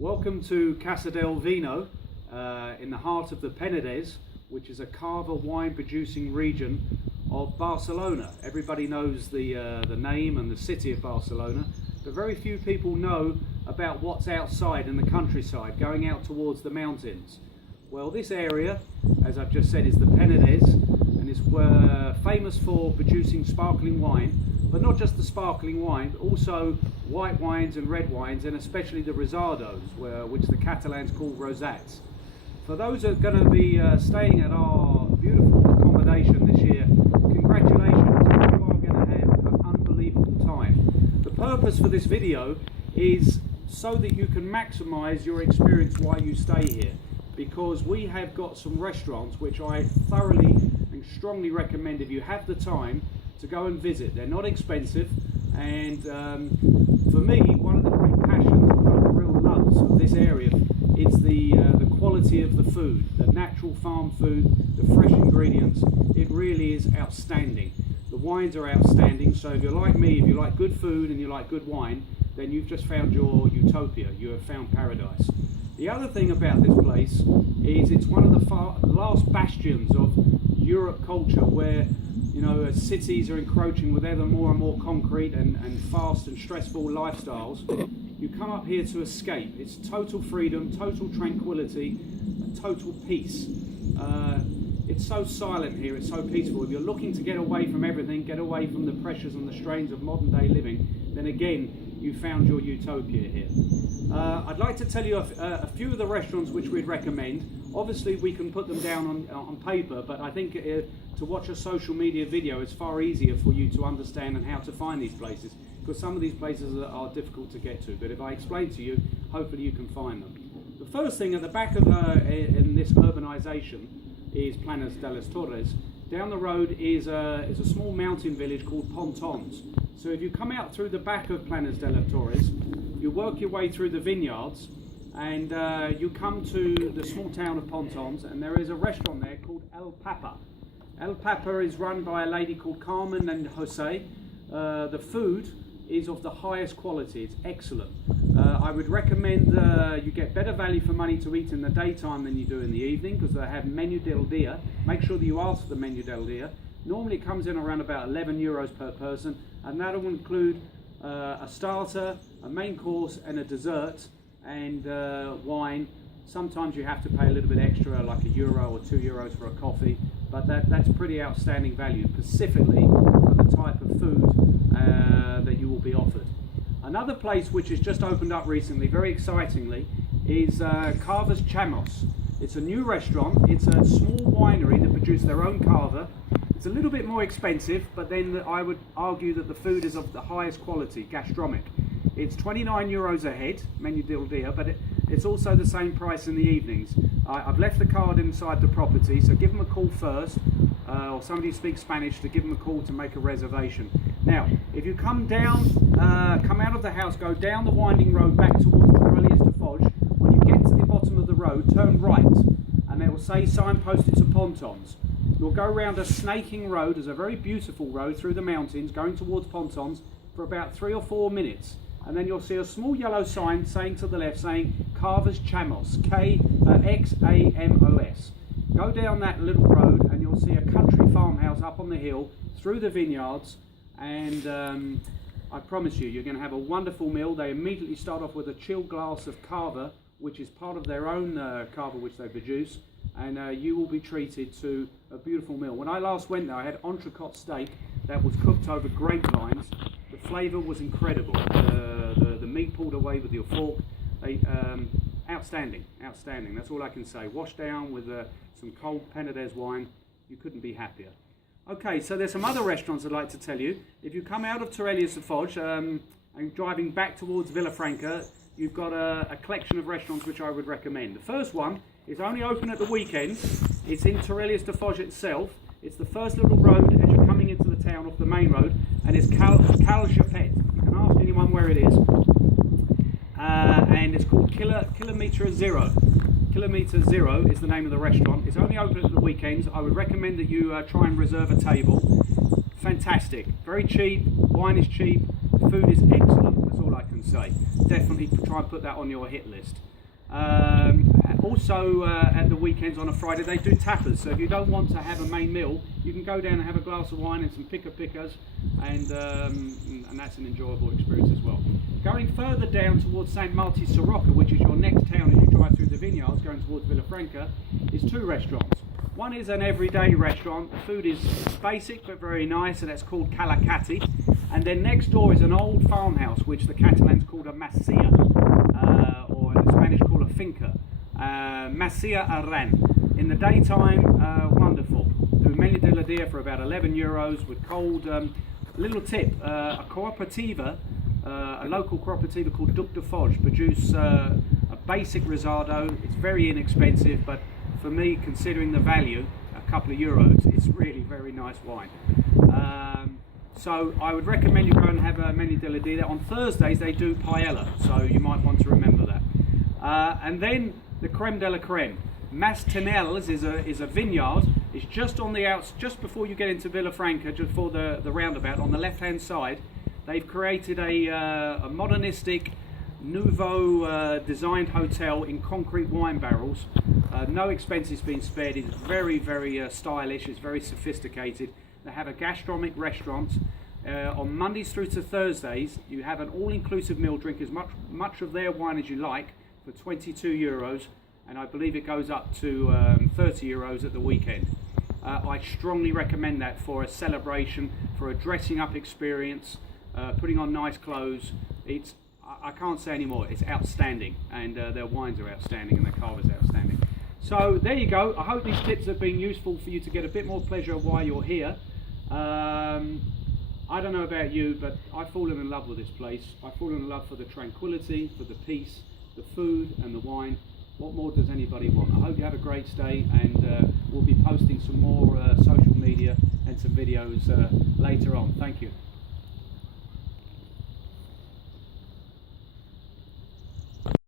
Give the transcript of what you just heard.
Welcome to Casa del Vino in the heart of the Penedès, which is a cava wine producing region of Barcelona. Everybody knows the name and the city of Barcelona, but very few people know about what's outside in the countryside, going out towards the mountains. Well, this area, as I've just said, is the Penedès, and it's famous for producing sparkling wine, but not just the sparkling wine, but also white wines and red wines, and especially the rosados, which the Catalans call rosats. For those that are going to be staying at our beautiful accommodation this year, congratulations, you are going to have an unbelievable time. The purpose for this video is so that you can maximize your experience while you stay here, because we have got some restaurants which I thoroughly and strongly recommend, if you have the time, to go and visit. They're not expensive, and for me, one of the great passions, one of the real loves of this area is the quality of the food, the natural farm food, the fresh ingredients. It really is outstanding. The wines are outstanding, so if you're like me, if you like good food and you like good wine, then you've just found your utopia, you have found paradise. The other thing about this place is it's one of the last bastions of Europe culture, where as cities are encroaching with ever more and more concrete and fast and stressful lifestyles, you come up here to escape. It's total freedom, total tranquility, total peace. It's so silent here, it's so peaceful. If you're looking to get away from everything, get away from the pressures and the strains of modern day living, then again, you found your utopia here. I'd like to tell you a few of the restaurants which we'd recommend. Obviously we can put them down on paper, but I think to watch a social media video is far easier for you to understand and how to find these places, because some of these places are difficult to get to, but if I explain to you, hopefully you can find them. The first thing at the back of in this urbanization is Planes de les Torres. Down the road is a small mountain village called Pontons. So if you come out through the back of Planes de les Torres, you work your way through the vineyards, and you come to the small town of Pontons, and there is a restaurant there called El Papa. El Papa is run by a lady called Carmen and Jose. The food is of the highest quality, it's excellent. I would recommend you get better value for money to eat in the daytime than you do in the evening, because they have menu del dia. Make sure that you ask for the menu del dia. Normally it comes in around about 11 euros per person, and that will include a starter, a main course and a dessert, and wine. Sometimes you have to pay a little bit extra, like €1 or €2 for a coffee, but that's pretty outstanding value, specifically for the type of food that you will be offered. Another place which has just opened up recently, very excitingly, is Cava's Chamos. It's a new restaurant. It's a small winery that produce their own cava. It's a little bit more expensive, but then I would argue that the food is of the highest quality, gastronomic. It's 29 euros a head, menu del dia, but it's also the same price in the evenings. I've left the card inside the property, so give them a call first, or somebody who speaks Spanish, to give them a call to make a reservation. Now, if you come down, come out of the house, go down the winding road back towards Torrelles de Foix, when you get to the bottom of the road, turn right, and it will say signposted to Pontons. You'll go around a snaking road. There's a very beautiful road through the mountains going towards Pontons for about 3 or 4 minutes, and then you'll see a small yellow sign saying to the left, saying Cava's Chamos, X-A-M-O-S. Go down that little road and you'll see a country farmhouse up on the hill through the vineyards, and I promise you, you're going to have a wonderful meal. They immediately start off with a chilled glass of cava, which is part of their own cava which they produce, and you will be treated to a beautiful meal. When I last went there, I had entrecôte steak that was cooked over grapevines. The flavour was incredible. The meat pulled away with your fork. Outstanding, outstanding. That's all I can say. Washed down with some cold Penedès wine. You couldn't be happier. Okay, so there's some other restaurants I'd like to tell you. If you come out of Torrelles de Foix and driving back towards Vilafranca, you've got a collection of restaurants which I would recommend. The first one is only open at the weekend. It's in Torrelles de Foix itself. It's the first little road as you're coming into the town off the main road, and it's Cal Japet. You can ask anyone where it is. And it's called Kilometer Zero. Kilometer Zero is the name of the restaurant. It's only open at the weekends. I would recommend that you try and reserve a table. Fantastic. Very cheap. Wine is cheap. The food is excellent, that's all I can say. Definitely try and put that on your hit list. Also at the weekends on a Friday they do tapas, so if you don't want to have a main meal, you can go down and have a glass of wine and some pickers, and that's an enjoyable experience as well. Going further down towards St. Martí Sarroca, which is your next town as you drive through the vineyards going towards Vilafranca, is two restaurants. One is an everyday restaurant. The food is basic but very nice, and that's called Calacati. And then next door is an old farmhouse, which the Catalans called a masia, or in the Spanish called a finca. Masia Arran. In the daytime, wonderful. Do menu de la dia for about 11 euros with cold. Little tip: a cooperativa, a local cooperativa called Duc de Foix, produce a basic risotto. It's very inexpensive, but for me, considering the value, a couple of euros, it's really very nice wine. So I would recommend you go and have a menu de la dia. On Thursdays they do paella, so you might want to remember that. And then the creme de la creme. Mas Tinels is a vineyard. It's just on the outs, just before you get into Vilafranca, just before the roundabout. On the left-hand side, they've created a modernistic, nouveau designed hotel in concrete wine barrels. No expenses being spared. It's very, very stylish. It's very sophisticated. They have a gastronomic restaurant. On Mondays through to Thursdays, you have an all-inclusive meal. Drink as much of their wine as you like for 22 euros, and I believe it goes up to 30 euros at the weekend. I strongly recommend that for a celebration, for a dressing up experience, putting on nice clothes. I can't say any more. It's outstanding, and their wines are outstanding, and their cava is outstanding. So there you go. I hope these tips have been useful for you to get a bit more pleasure while you're here. I don't know about you, but I've fallen in love with this place. I've fallen in love for the tranquility, for the peace, the food and the wine. What more does anybody want? I hope you have a great stay, and we'll be posting some more social media and some videos later on. Thank you.